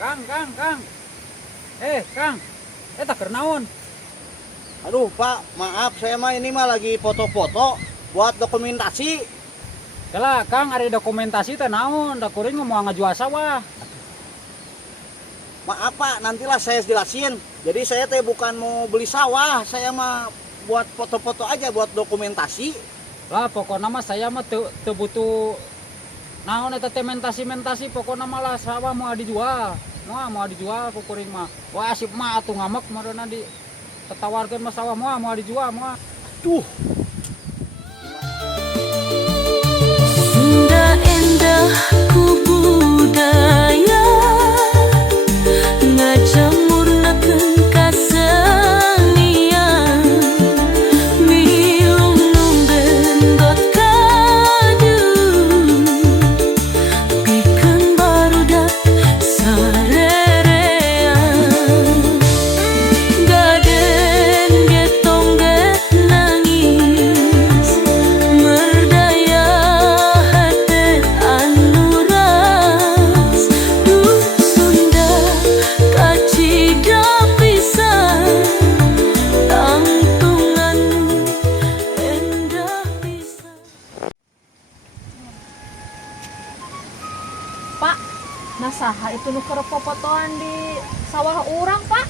Kang. Kang. Tak kernaon. Aduh Pak, maaf saya mah ini mah lagi foto-foto buat dokumentasi. Kala Kang ada dokumentasi teh naon, da kuring mau ngajual sawah. Maaf Pak, nantilah saya jelasin. Jadi saya teh bukan mau beli sawah, saya mah buat foto-foto aja buat dokumentasi. Lah pokoknya mah saya mah teu butuh naon eta teh mentasi pokoknya mah lah sawah mau dijual. Mau dijual ku kuring mah. Wah asip mah atuh ngamek marana di tetawarkeun mah sawah mau dijual mah. Tuh. Sunda endah ku budaya ngajamurnakeun kasenian milung benggot kadu pikeun barudak sarerean gaden getong ge nangis merdaya hate anu ras duh Sunda kacida pisan tangtungan endah pisan. Pak, nasaha itu nu keur popotoan di sawah urang, Pak?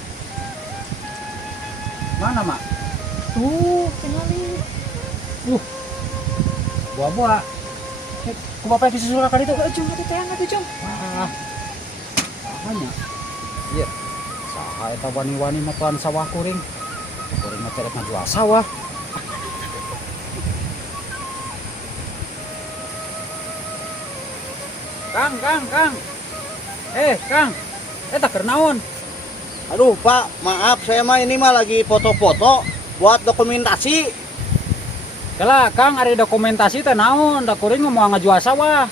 Mana mak? Tuh, tingali. Buah-buah. Ku bapak bisa suruh kali itu. Ujung atuh teh atuh, Jung. Wah. Sahanya. Iya. Saha eta wani-wani mah tuan sawah kuring. Kuring mah cerek ngajual sawah. Kang. Kang. Tak kernaon. Aduh Pak, maaf saya mah ini mah lagi foto-foto buat dokumentasi. Kala Kang ada dokumentasi teh naon, da kuring mau ngajual sawah.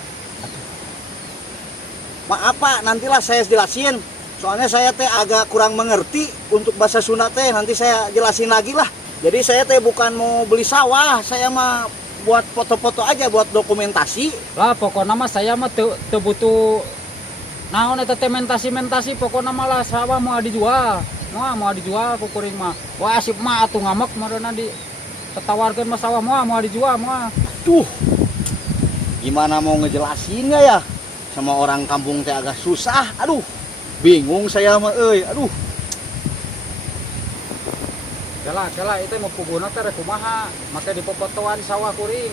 Maaf Pak, nantilah saya jelasin. Soalnya saya teh agak kurang mengerti untuk bahasa Sunda teh, nanti saya jelasin lagi lah. Jadi saya teh bukan mau beli sawah, saya mah buat foto-foto aja buat dokumentasi. Lah pokoknya mah saya mah teu butuh naon eta teh mentasi pokoknya mah lah sawah mau dijual. Mau dijual ku kuring mah. Wah asip mah atuh ngamek marana di tetawarkeun mah sawah mau dijual mah. Tuh, gimana mau ngejelasinnya ya? Sama orang kampung teh agak susah. Aduh, bingung saya mah aduh. Kala itu mau puguna teh rek kumaha? Make di popotoan sawah kuring.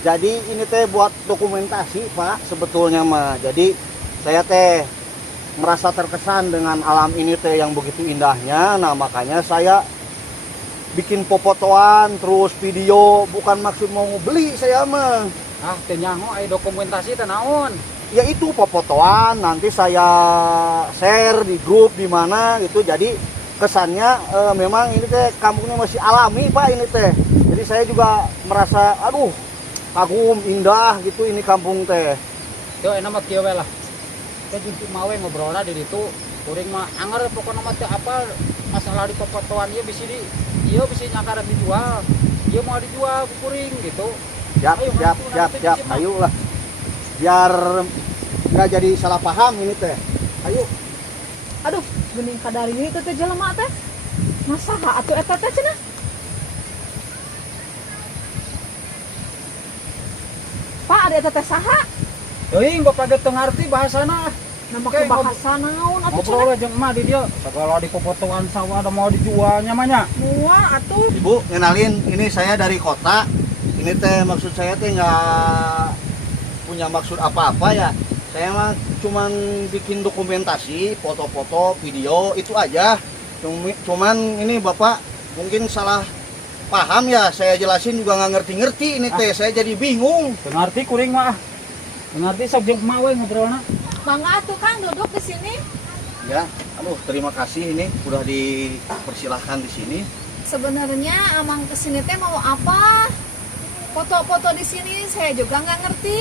Jadi ini teh buat dokumentasi Pak sebetulnya mah. Jadi saya teh merasa terkesan dengan alam ini teh yang begitu indahnya. Nah makanya saya bikin popotoan terus video, bukan maksud mau beli saya mah. Ah teh nyaho aya dokumentasi teh naon? Ya itu popotoan, nanti saya share di grup di mana gitu. Jadi kesannya memang ini teh kampungnya masih alami Pak ini teh. Jadi saya juga merasa aduh kagum indah gitu ini kampung teh. Teu enak mah kieu we lah. Teh jeung mawe ngobrolna di ditu. Kuring mah anger pokona mah teh apa masalah di popotoan ieu bisa nyakar dijual. Ieu mau dijual ku kuring gitu. Siap, ayo lah. Biar nggak jadi salah paham ini teh. Ayo. Aduh, geuning kadari ini teh jelema teh. Nasaha atuh eta teh cenah? Pak, ada eta teh saha? Teuing bapak ge teu ngarti bahasana. Nama ke bahasa naon atuh cenah? Ngobrol jeung emak di dieu. Segala di popotoan sawah ada mau dijualnya mah nya. Mual atuh. Ibu, kenalin ini saya dari kota. Ini teh maksud saya teh nggak punya maksud apa-apa ya. Saya mah cuman bikin dokumentasi, foto-foto, video itu aja. Cuman ini Bapak mungkin salah paham ya. Saya jelasin juga nggak ngerti-ngerti ini teh. Saya jadi bingung. Teu ngarti kuring mah. Teu ngarti sok jeung emak we ngobrolna. Mangga atuh Kang duduk di sini. Ya, aduh terima kasih ini udah dipersilahkan di sini. Sebenarnya Amang kesini teh mau apa? Foto-foto di sini saya juga nggak ngerti.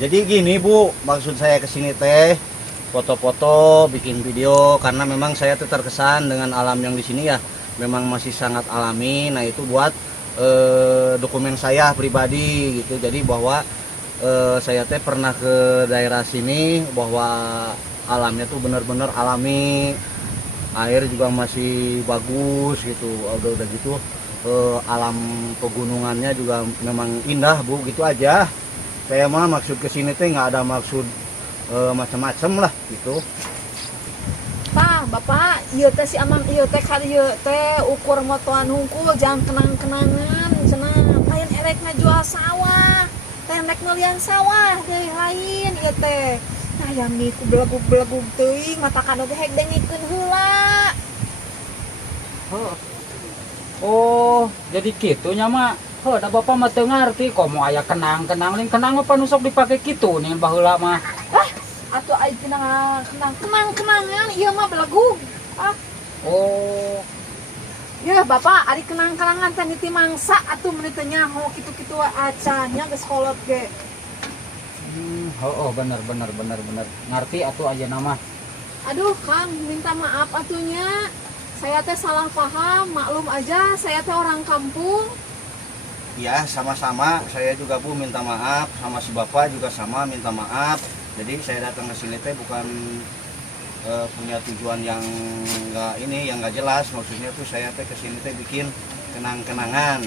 Jadi gini Bu, maksud saya kesini teh foto-foto, bikin video karena memang saya tuh terkesan dengan alam yang di sini ya, memang masih sangat alami. Nah itu buat dokumen saya pribadi gitu. Jadi bahwa saya teh pernah ke daerah sini bahwa alamnya tuh benar-benar alami, air juga masih bagus gitu. Udah gitu alam pegunungannya juga memang indah Bu, gitu aja. Saya mah maksud kesini teh nggak ada maksud macam-macam lah gitu. Pak, Bapak, ieu teh si Amang ieu teh ka ieu teh ukur motoan hungkul jangan kenang-kenangan cenah. Lain erekna jual sawah. Teh rek ngelian sawah deui lain ieu teh. Hayang nih ku belegug-belegug teuing mata kanu teh hek dengikeun heula. Oh, jadi gitu nya mah. Da bapak mah teu ngarti komo aya kenang-kenang lain kenang apa nu sok dipake kitu nih baheula mah. Atuh ai tina kenang-kenangan ieu mah belegug. Oh, Ya Bapak, ari kenang-kenangan teh niti mangsa atuh meuni teh nyaho kitu-kitu acanya geus kolot ge. bener ngarti atuh aja nama. Aduh Kang, minta maaf atunya. Saya teh salah paham, maklum aja saya teh orang kampung. Ya sama-sama, saya juga Bu minta maaf, sama si Bapak juga sama minta maaf. Jadi saya datang ke sini teh bukan punya tujuan yang nggak jelas. Maksudnya tuh saya teh ke sini teh bikin kenang-kenangan.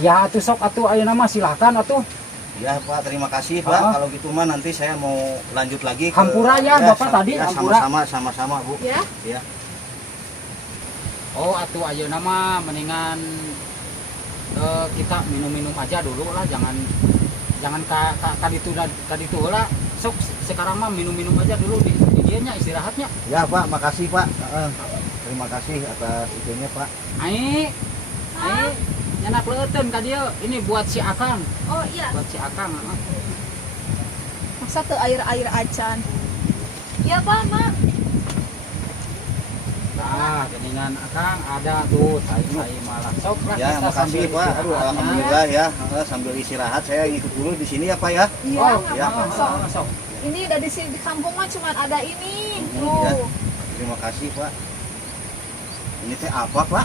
Ya atuh sok atuh ayeuna mah silakan atuh. Ya Pak, terima kasih Pak. Kalau gitu mah nanti saya mau lanjut lagi ke Hampura ya, Bapak tadi, ya, hampura. sama-sama Bu. Ya. Ya. Oh atuh ayeuna mah mendingan kita minum-minum aja dulu lah, jangan kaditu heula. Sok sekarang mah minum-minum aja dulu di dieu nya istirahatnya. Ya Pak, makasih Pak. Terima kasih atas itunya Pak. Ai nyanak leuteun ka dieu. Ini buat si Akang. Oh iya. Buat si Akang. Masa teu air-air acan. Ya Pak, Mak. Nah, geningan Akang ada tuh tai malah sok lah Ya, kita makasih sambil Pak. Aduh, istirahat. alhamdulillah ya. Sambil istirahat saya ngikut dulu di sini ya Pak ya. Iya, Oh, nggak ya. apa-apa. Sok. Sok. Ini udah di sini di kampung mah cuma ada ini. Ya. Tuh. Terima kasih Pak. Ini teh apa Pak?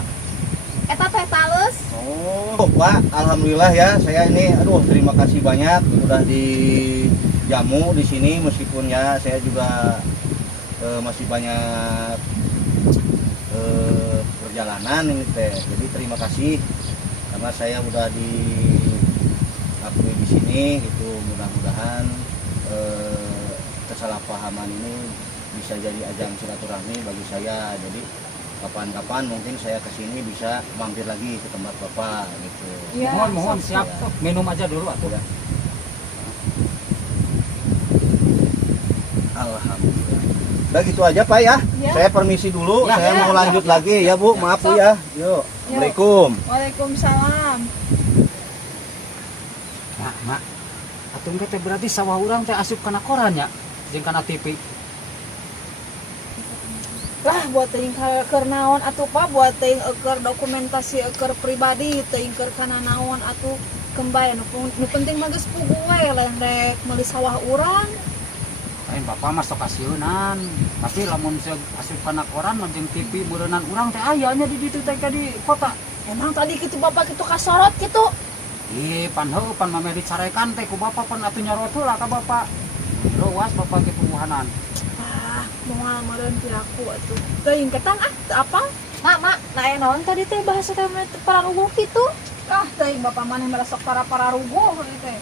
Eta teh tales. Oh Pak, alhamdulillah ya. Saya ini, aduh terima kasih banyak udah dijamu di sini meskipun ya saya juga masih banyak perjalanan ini teh. Jadi terima kasih karena saya udah diakui di sini gitu. Mudah-mudahan kesalahpahaman ini bisa jadi ajang silaturahmi bagi saya. Jadi kapan-kapan mungkin saya kesini bisa mampir lagi ke tempat Bapak gitu. Iya, Mohon sok. siap. Minum aja dulu atuh. Ya. Alhamdulillah. Udah gitu aja Pak ya. Ya. Saya permisi dulu. Ya, Saya ya, mau lanjut lagi ya Bu. Maaf Bu ya. Yuk. Assalamualaikum. Waalaikumsalam. Nah, mak. Atuh teh berarti sawah urang teh asup kana koran nya, jeung kana TV. Lah buat teuing keur naon atuh Pak, buat teuing keur dokumentasi keur pribadi, teuing keur kana naon atuh kembali nu penting mah geus pugu we lain rek meuli sawah urang. Lain bapak mah sok kasieunan. Tapi lamun seug asup kana koran mah jeung TV beureunan urang teh aya nya di ditu teh ka di kota. Emang tadi kitu Bapak kitu kasorot kitu. Ih, pan heuh pan mame dicarekan teh ku bapak pan atuh nyorot heula ka bapak. Luas bapak ge pumuhanan. Ah, moal meureun piraku atuh. Teuing ketang teu apal. Mak, nah naon tadi teh bahasa teh para ruguh kitu? Teuing Bapak maneh merasok para ruguh teh.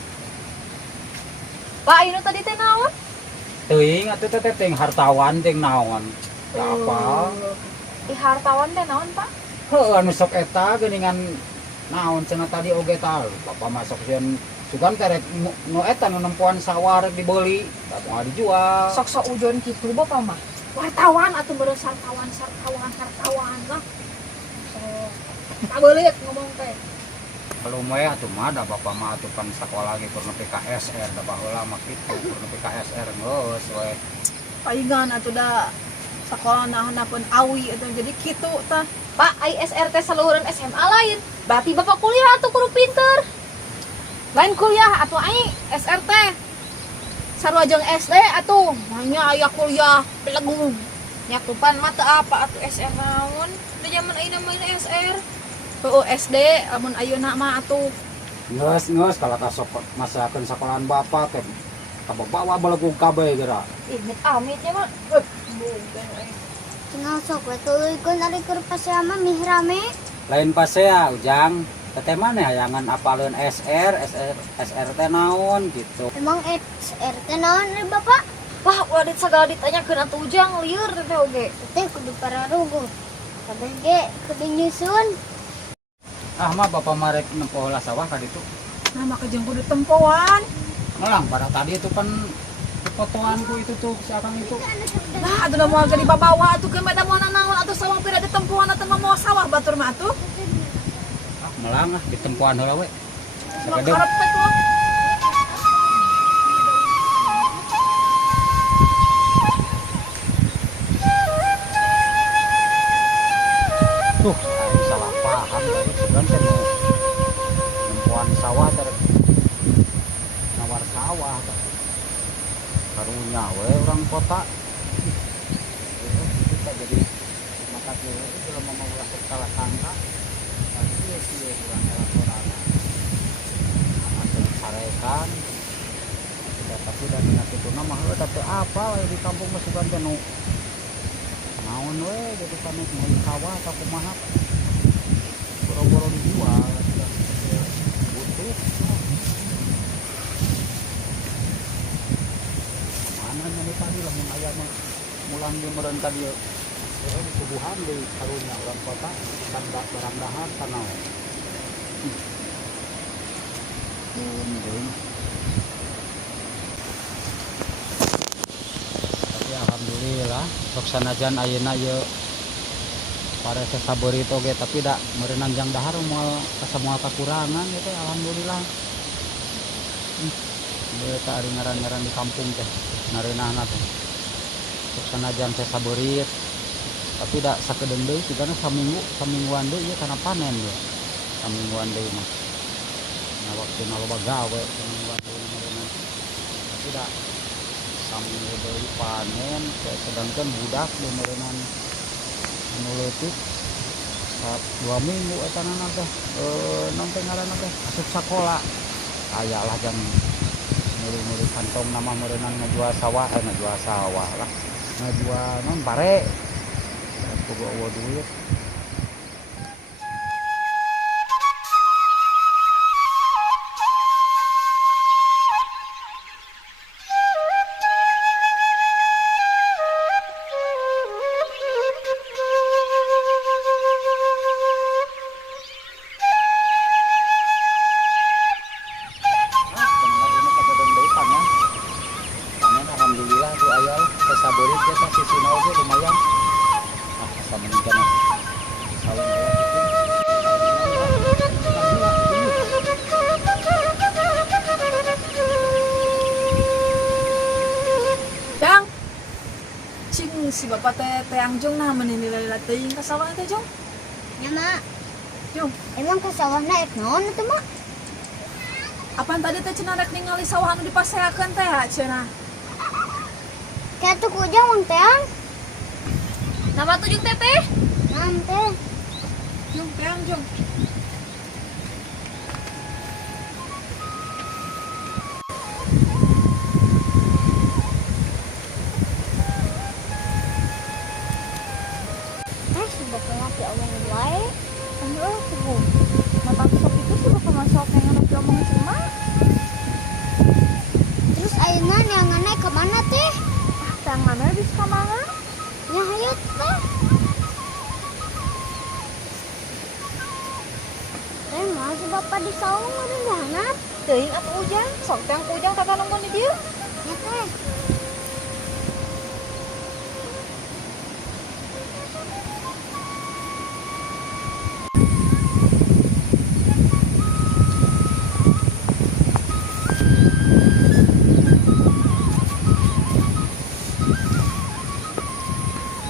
Pak, ini tadi teh naon? Teuing atuh teh teh hartawan teh naon. Teu apa? Hartawan teh naon, Pak? Heuh anu sok eta geuningan naon cenah tadi oge tah. Bapak masuk sieun sugan teh rek nu eta nu nempuan sawah rek dibeuli, da moal dijual. Sok-sok ujon kitu Bapak mah. Wartawan atuh meureun sartawan lah. So, kabeuleut ngomong teh. Kalau we atuh mah da bapak mah atuh pan sakola ge keur nepi ka SR da baheula mah kitu keur nepi ka SR geus we. Palingan atuh da sakola naon-naon awi atuh jadi kitu tah. Pak, ISR teh saluhuran SMA lain. Berarti Bapak kuliah atuh kudu pinter. Lain kuliah atuh ai SRT. Sarua jeung SD atuh, hanya aya kuliah belegug. Nyakupan mah teu apa atuh SR naon? Da zaman ayeuna mah SR. Heuh SD lamun ayeuna mah atuh Ngeus kalau tasok masakan sekolahan bapak teh bawa balagu kabeh geura. Amit-amitnya mah. Tinggal sok we tuluy kun ari keur pasea mah mihrame. Lain pasea Ujang. Teh mana hayangan apaleun SR teh naon gitu. Emang SR teh naon ari Bapak? Wah, wadit sagala ditanyakeun atuh Ujang lieur teh oge. Teh kudu pararuguh. Kabeh ge kudu nyusun. Ah mah bapak marek nempoh heula sawah ka ditu. Nah maka jeung kudu tempoan. Melang pada tadi itu kan fotoanku itu tuh si akang itu. Nah atuh da moal ge dibabawa atuh ke meda moal naon atuh sawah pira ditempoan atuh mah moal sawah batur mah atuh. Ah melang ah ditempoan heula we. Mah Sakedeu. karep teh tuh. Tuh, aing salah paham tadi segan teh nu tempoan sawah teh nawar sawah teh. Karunya we orang kota. Kita jadi mata kiri itu belum mau ulah salah sangka. Tapi dia kurang sorangan. Masih sarekan. Tapi dari nanti itu nama heuh teh apa we di kampung masukan teh nu naon we jadi kami mau sawah atau kumaha boro-boro dijual butuh mana nya tadi lah mun aya mah mulang di meureun ka dieu di subuhan di karunya urang kota tanda barang dahar tanaw tapi alhamdulillah sok sanajan ayeuna ieu pare teh saberit oge tapi da meureunang jang dahar moal kasamoal kakurangan gitu alhamdulillah. Ieu teh ari ngaran-ngaran di kampung teh nareunahna teh sok sanajan teh saberit tapi da sakedeung deui sigana samingguan deui ieu kana panen ya samingguan deui mah nah waktu loba gawe samingguan deui meureunang tapi da saminggu deui panen sedangkan budak di meureunang anu leutik 2 minggu etanana teh naon teh ngaranna teh asup sakola aya lah jang muri-muri kantong nama meureunang ngajual sawah lah ngajual naon pare kudu eueuh duit. Alhamdulillah tuh aya lah saberit kita sisina oge lumayan. Ah asa meningkan sawah Jang. Cing si bapak teh teang jong nah meni nilai teuing ka sawah teh jong. Ya mak, Jong, emang ke sawahna ek naon atuh mak? apaan tadi teh cenah rek ningali sawah anu dipaseakeun teh cenah. Kayak tuh kujang mang teang. Nama tujuh teteh. Nanti. Jong teang jong. Si bapak ngapi omongin wae. Aduh, tuh. Mata sok itu sih bakal masuk yang anak ngomong si Mak. Terus ayeuna neanganna ke mana teh? Tangannya bisa kemana? Nya hayu teh. Teh mah si bapak di saung ada banget. Teuing atuh Ujang, sok teh ku Ujang kata nunggu di dieu. Ya teh.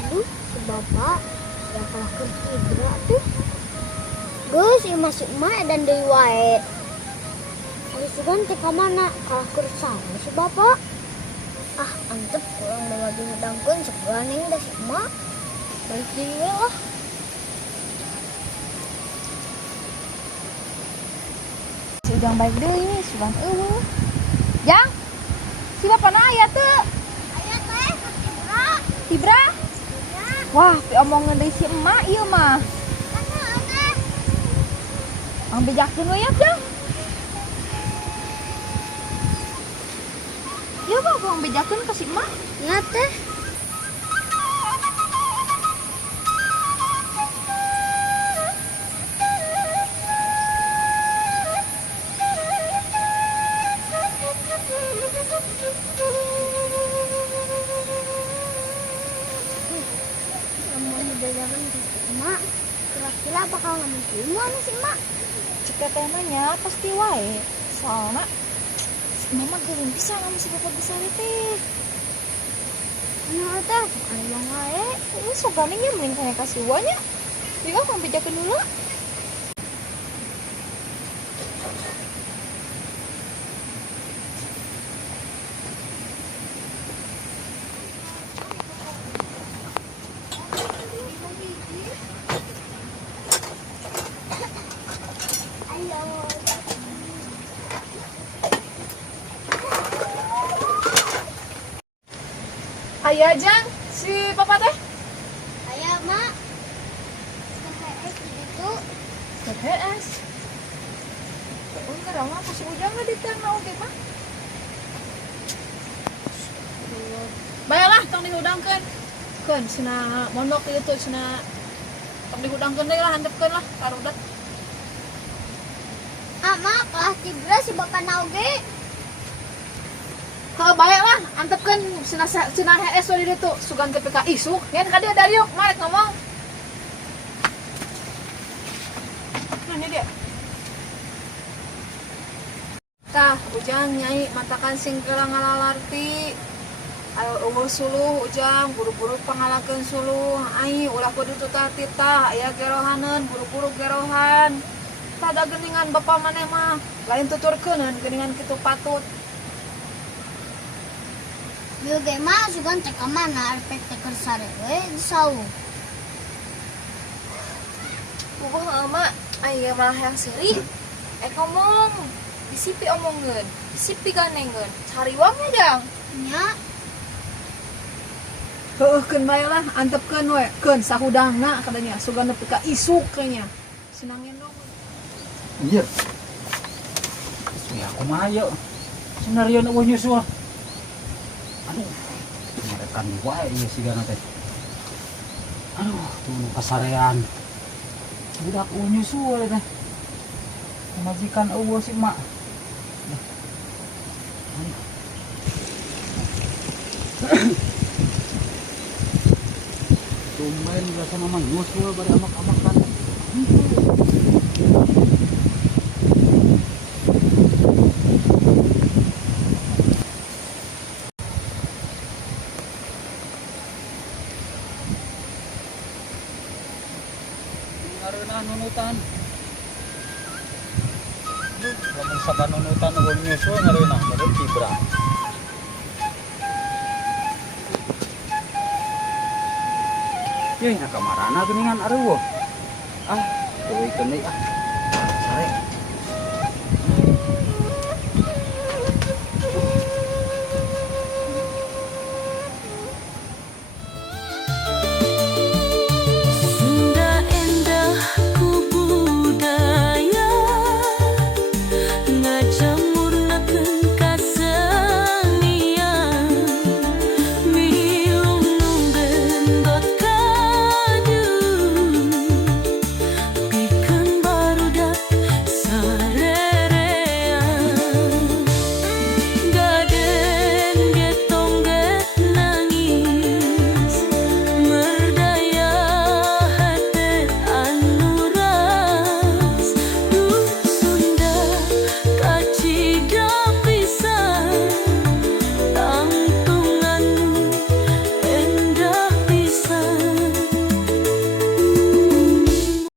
Aduh, si bapak yang kalah kerja tuh. Gus, ieu masuk emak dan deui wae. Ari sugan teh ka mana? Kalah kerja si bapak. Ah, antep urang mah lagi ngedangkeun seganing da si emak. Balik deui we lah. Ujang baik deui sugan eueuh. Jang. Si bapana aya teu? Aya teh, Tibra. Tibra? Ya, Wah, omongin deui si emak ieu mah. kana teh. Ang bejakeun we ya, Jang. Ieu mah ang bejakeun ka si emak. Ya teh. Namun jajaran di emak, kira-kira bakal ngambil ilmu anu si emak. Jika teh nanya pasti wae. Soalna si emak mah geureum pisan anu si bapak besar teh. Anu teh, bukan yang wae. Ini sogane nya mending kaya kasih wanya. Juga kang bejakeun dulu. Ayo. Aya Jang, si papa teh. Aya mak. TPS gitu. TPS. Enggak dong, aku si Ujang nggak diterima oke mah. Baiklah, tong dihudangkeun. Keun cenah mondok ieu teh cenah tong dihudangkeun deui lah, handapkeun lah karudet. Ah mak, kelas Tibra si bapak nauge. Heuh baiklah, antepkeun cenah HS we di ditu, sugan TPK isuk. Ngan ka dieu Dariuk, marek ngomong. Nah, ini dia. Tah, Ujang nyai matakan sing keula ngalalarti. Ayo eueuh suluh Ujang, buru-buru pangalakeun suluh. Ai ulah kudu tutah titah, aya gerohaneun, buru-buru gerohan. Tada geuningan bapa maneh mah, lain tuturkeuneun geuningan kitu patut. Ieu ge mah sugan teh ka mana arpek teh keur sare we di saung. Bubuh emak, aya malah yang seri. Ngomong, disipi omongkeun, disipi ganengkeun. Cariwangnya Jang. Nya, Heueuh keun bae lah, antepkeun we. Keun sahudangna katanya, sugan nepi ka isuk kayaknya. Senangin dong. Iya. Ya aku mah ayo. Senario nu nyusul. Aduh. Merekan wae ieu sigana teh. Aduh, tuh kasarean. Budak nyusul teh. Majikan eueuh si emak. Tumben biasa nama nyusul bari amak-amakan. Ngareuna nunutan. Lamun saban nunutan nu nyusul ngareuna baru Tibra. Yeuh, na kamarana geuningan areueuh. Ah, tuluy deui ah.